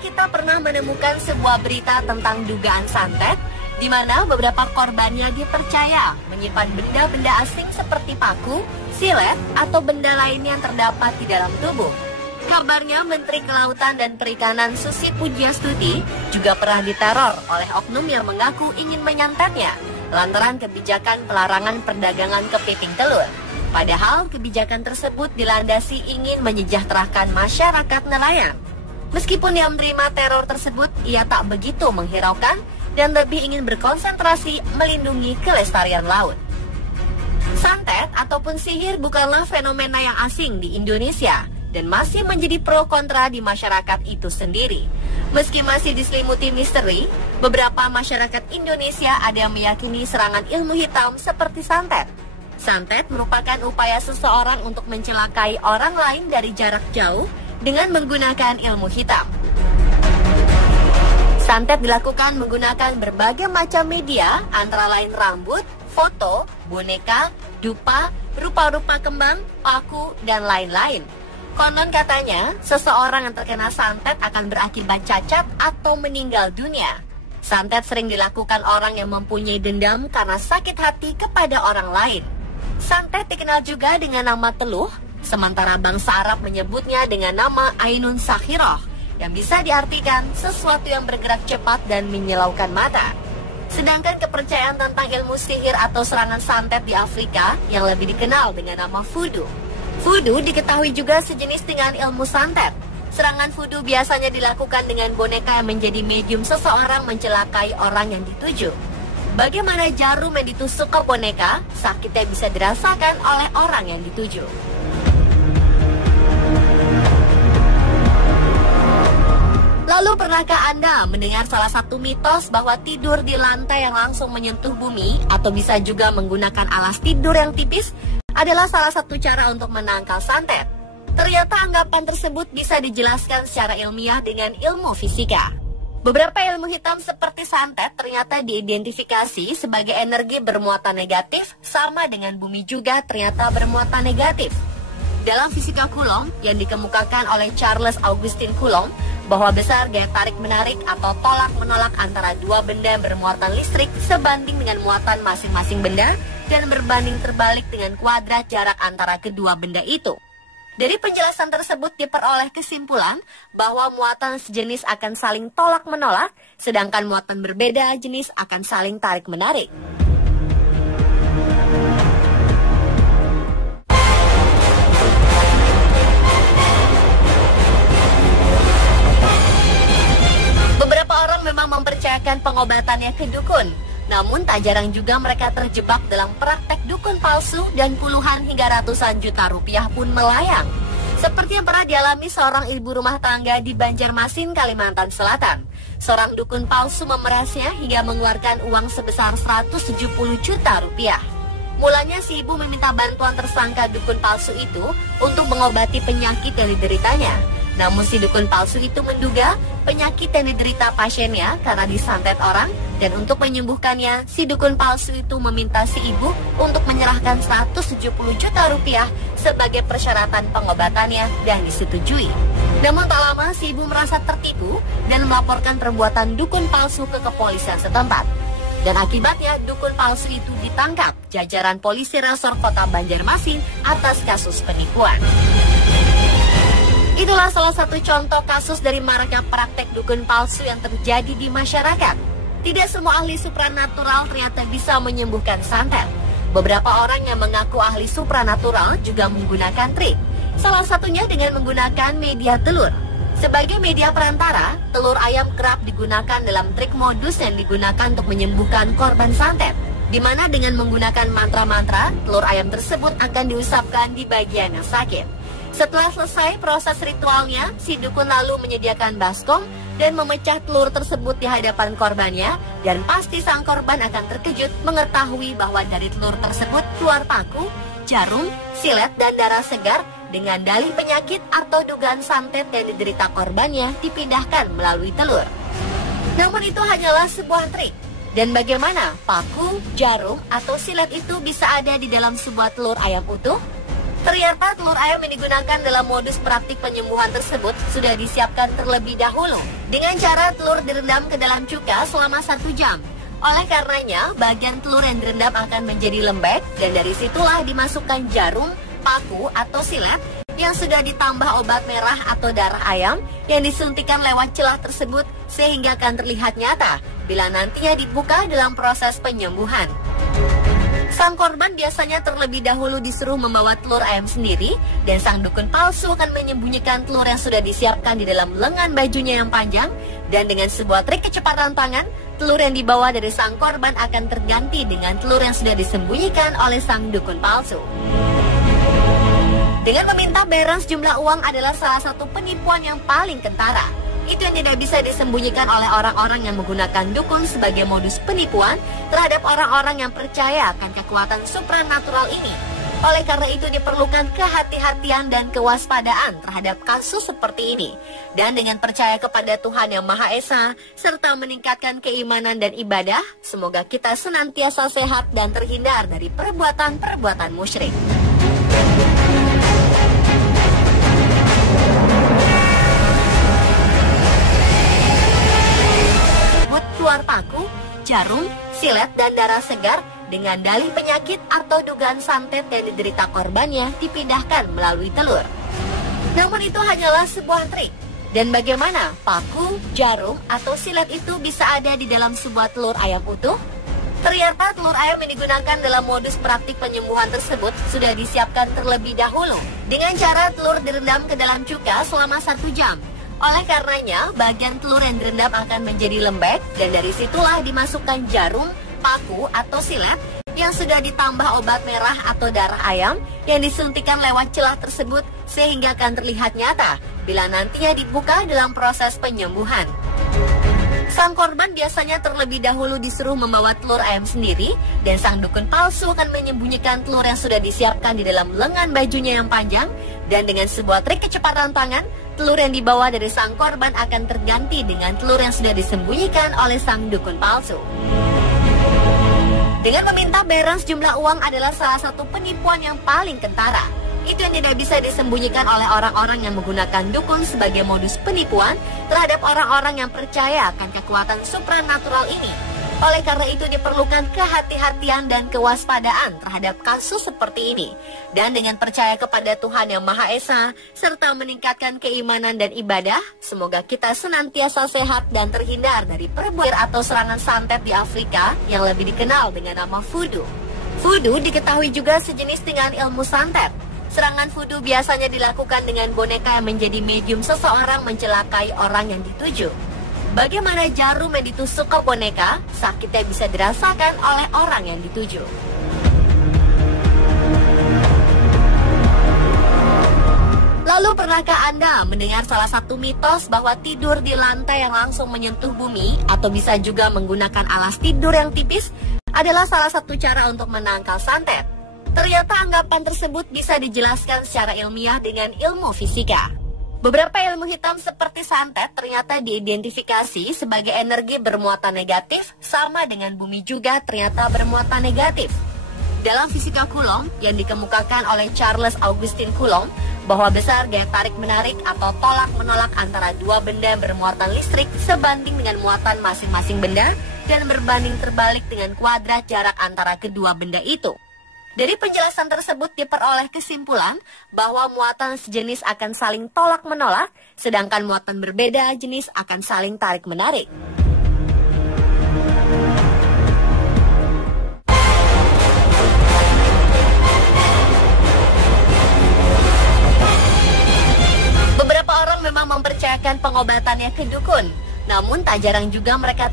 kita pernah menemukan sebuah berita tentang dugaan santet, di mana beberapa korbannya dipercaya menyimpan benda-benda asing seperti paku, silet, atau benda lain yang terdapat di dalam tubuh. Kabarnya Menteri Kelautan dan Perikanan Susi Pujiastuti juga pernah diteror oleh oknum yang mengaku ingin menyantetnya lantaran kebijakan pelarangan perdagangan kepiting telur. Padahal kebijakan tersebut dilandasi ingin menyejahterakan masyarakat nelayan. Meskipun yang menerima teror tersebut, ia tak begitu menghiraukan dan lebih ingin berkonsentrasi melindungi kelestarian laut. Santet ataupun sihir bukanlah fenomena yang asing di Indonesia dan masih menjadi pro kontra di masyarakat itu sendiri. Meski masih diselimuti misteri, beberapa masyarakat Indonesia ada yang meyakini serangan ilmu hitam seperti santet. Santet merupakan upaya seseorang untuk mencelakai orang lain dari jarak jauh dengan menggunakan ilmu hitam. Santet dilakukan menggunakan berbagai macam media, antara lain rambut, foto, boneka, dupa, rupa-rupa kembang, paku, dan lain-lain. Konon katanya, seseorang yang terkena santet akan berakibat cacat atau meninggal dunia. Santet sering dilakukan orang yang mempunyai dendam karena sakit hati kepada orang lain. Santet dikenal juga dengan nama teluh, sementara bangsa Arab menyebutnya dengan nama Ainun Sakhiroh, yang bisa diartikan sesuatu yang bergerak cepat dan menyilaukan mata. Sedangkan kepercayaan tentang ilmu sihir atau serangan santet di Afrika yang lebih dikenal dengan nama voodoo. Voodoo diketahui juga sejenis dengan ilmu santet. Serangan voodoo biasanya dilakukan dengan boneka yang menjadi medium seseorang mencelakai orang yang dituju. Bagaimana jarum yang ditusuk ke boneka, sakitnya bisa dirasakan oleh orang yang dituju. Lalu pernahkah Anda mendengar salah satu mitos bahwa tidur di lantai yang langsung menyentuh bumi atau bisa juga menggunakan alas tidur yang tipis adalah salah satu cara untuk menangkal santet? Ternyata anggapan tersebut bisa dijelaskan secara ilmiah dengan ilmu fisika. Beberapa ilmu hitam seperti santet ternyata diidentifikasi sebagai energi bermuatan negatif, sama dengan bumi juga ternyata bermuatan negatif. Dalam fisika Coulomb yang dikemukakan oleh Charles Augustin Coulomb, bahwa besar gaya tarik-menarik atau tolak-menolak antara dua benda yang bermuatan listrik sebanding dengan muatan masing-masing benda dan berbanding terbalik dengan kuadrat jarak antara kedua benda itu. Dari penjelasan tersebut diperoleh kesimpulan bahwa muatan sejenis akan saling tolak-menolak, sedangkan muatan berbeda jenis akan saling tarik-menarik. Beberapa orang memang mempercayakan pengobatannya ke dukun, namun tak jarang juga mereka terjebak dalam praktek dukun palsu dan puluhan hingga ratusan juta rupiah pun melayang. Seperti yang pernah dialami seorang ibu rumah tangga di Banjarmasin, Kalimantan Selatan. Seorang dukun palsu memerasnya hingga mengeluarkan uang sebesar 170 juta rupiah. Mulanya si ibu meminta bantuan tersangka dukun palsu itu untuk mengobati penyakit yang dideritanya. Namun si dukun palsu itu menduga penyakit yang diderita pasiennya karena disantet orang, dan untuk menyembuhkannya, si dukun palsu itu meminta si ibu untuk menyerahkan 170 juta rupiah sebagai persyaratan pengobatannya dan disetujui. Namun tak lama si ibu merasa tertipu dan melaporkan perbuatan dukun palsu ke kepolisian setempat. Dan akibatnya dukun palsu itu ditangkap jajaran polisi resor kota Banjarmasin atas kasus penipuan. Itulah salah satu contoh kasus dari maraknya praktek dukun palsu yang terjadi di masyarakat. Tidak semua ahli supranatural ternyata bisa menyembuhkan santet. Beberapa orang yang mengaku ahli supranatural juga menggunakan trik. Salah satunya dengan menggunakan media telur. Sebagai media perantara, telur ayam kerap digunakan dalam trik modus yang digunakan untuk menyembuhkan korban santet, di mana dengan menggunakan mantra-mantra, telur ayam tersebut akan diusapkan di bagian yang sakit. Setelah selesai proses ritualnya, si dukun lalu menyediakan baskom dan memecah telur tersebut di hadapan korbannya, dan pasti sang korban akan terkejut mengetahui bahwa dari telur tersebut keluar paku, jarum, silet, dan darah segar dengan dalih penyakit atau dugaan santet yang diderita korbannya dipindahkan melalui telur. Namun itu hanyalah sebuah trik. Dan bagaimana paku, jarum, atau silet itu bisa ada di dalam sebuah telur ayam utuh? Ternyata telur ayam yang digunakan dalam modus praktik penyembuhan tersebut sudah disiapkan terlebih dahulu dengan cara telur direndam ke dalam cuka selama 1 jam. Oleh karenanya, bagian telur yang direndam akan menjadi lembek dan dari situlah dimasukkan jarum, paku atau silet yang sudah ditambah obat merah atau darah ayam yang disuntikan lewat celah tersebut sehingga akan terlihat nyata bila nantinya dibuka dalam proses penyembuhan. Sang korban biasanya terlebih dahulu disuruh membawa telur ayam sendiri dan sang dukun palsu akan menyembunyikan telur yang sudah disiapkan di dalam lengan bajunya yang panjang dan dengan sebuah trik kecepatan tangan, telur yang dibawa dari sang korban akan terganti dengan telur yang sudah disembunyikan oleh sang dukun palsu. Dengan meminta bayaran sejumlah uang adalah salah satu penipuan yang paling kentara. Itu yang tidak bisa disembunyikan oleh orang-orang yang menggunakan dukun sebagai modus penipuan terhadap orang-orang yang percaya akan kekuatan supranatural ini. Oleh karena itu diperlukan kehati-hatian dan kewaspadaan terhadap kasus seperti ini. Dan dengan percaya kepada Tuhan Yang Maha Esa, serta meningkatkan keimanan dan ibadah, semoga kita senantiasa sehat dan terhindar dari perbuatan-perbuatan musyrik. Keluar paku, jarum, silet, dan darah segar dengan dalih penyakit atau dugaan santet yang diderita korbannya dipindahkan melalui telur. Namun itu hanyalah sebuah trik. Dan bagaimana paku, jarum, atau silet itu bisa ada di dalam sebuah telur ayam utuh? Ternyata telur ayam yang digunakan dalam modus praktik penyembuhan tersebut sudah disiapkan terlebih dahulu dengan cara telur direndam ke dalam cuka selama 1 jam. Oleh karenanya, bagian telur yang direndam akan menjadi lembek dan dari situlah dimasukkan jarum, paku atau silet yang sudah ditambah obat merah atau darah ayam yang disuntikan lewat celah tersebut sehingga akan terlihat nyata bila nantinya dibuka dalam proses penyembuhan. Sang korban biasanya terlebih dahulu disuruh membawa telur ayam sendiri dan sang dukun palsu akan menyembunyikan telur yang sudah disiapkan di dalam lengan bajunya yang panjang dan dengan sebuah trik kecepatan tangan, telur yang dibawa dari sang korban akan terganti dengan telur yang sudah disembunyikan oleh sang dukun palsu. Dengan meminta bayaran sejumlah uang adalah salah satu penipuan yang paling kentara. Itu yang tidak bisa disembunyikan oleh orang-orang yang menggunakan dukun sebagai modus penipuan terhadap orang-orang yang percaya akan kekuatan supranatural ini. Oleh karena itu diperlukan kehati-hatian dan kewaspadaan terhadap kasus seperti ini. Dan dengan percaya kepada Tuhan Yang Maha Esa, serta meningkatkan keimanan dan ibadah, semoga kita senantiasa sehat dan terhindar dari perbuatan atau serangan santet di Afrika yang lebih dikenal dengan nama voodoo. Voodoo diketahui juga sejenis dengan ilmu santet. Serangan voodoo biasanya dilakukan dengan boneka yang menjadi medium seseorang mencelakai orang yang dituju. Bagaimana jarum yang ditusuk ke boneka, sakitnya bisa dirasakan oleh orang yang dituju. Lalu pernahkah Anda mendengar salah satu mitos bahwa tidur di lantai yang langsung menyentuh bumi atau bisa juga menggunakan alas tidur yang tipis adalah salah satu cara untuk menangkal santet? Ternyata anggapan tersebut bisa dijelaskan secara ilmiah dengan ilmu fisika. Beberapa ilmu hitam seperti santet ternyata diidentifikasi sebagai energi bermuatan negatif sama dengan bumi juga ternyata bermuatan negatif. Dalam fisika Coulomb yang dikemukakan oleh Charles Augustin Coulomb bahwa besar gaya tarik-menarik atau tolak-menolak antara dua benda yang bermuatan listrik sebanding dengan muatan masing-masing benda dan berbanding terbalik dengan kuadrat jarak antara kedua benda itu. Dari penjelasan tersebut diperoleh kesimpulan bahwa muatan sejenis akan saling tolak-menolak, sedangkan muatan berbeda jenis akan saling tarik-menarik. Beberapa orang memang mempercayakan pengobatannya ke dukun, namun tak jarang juga mereka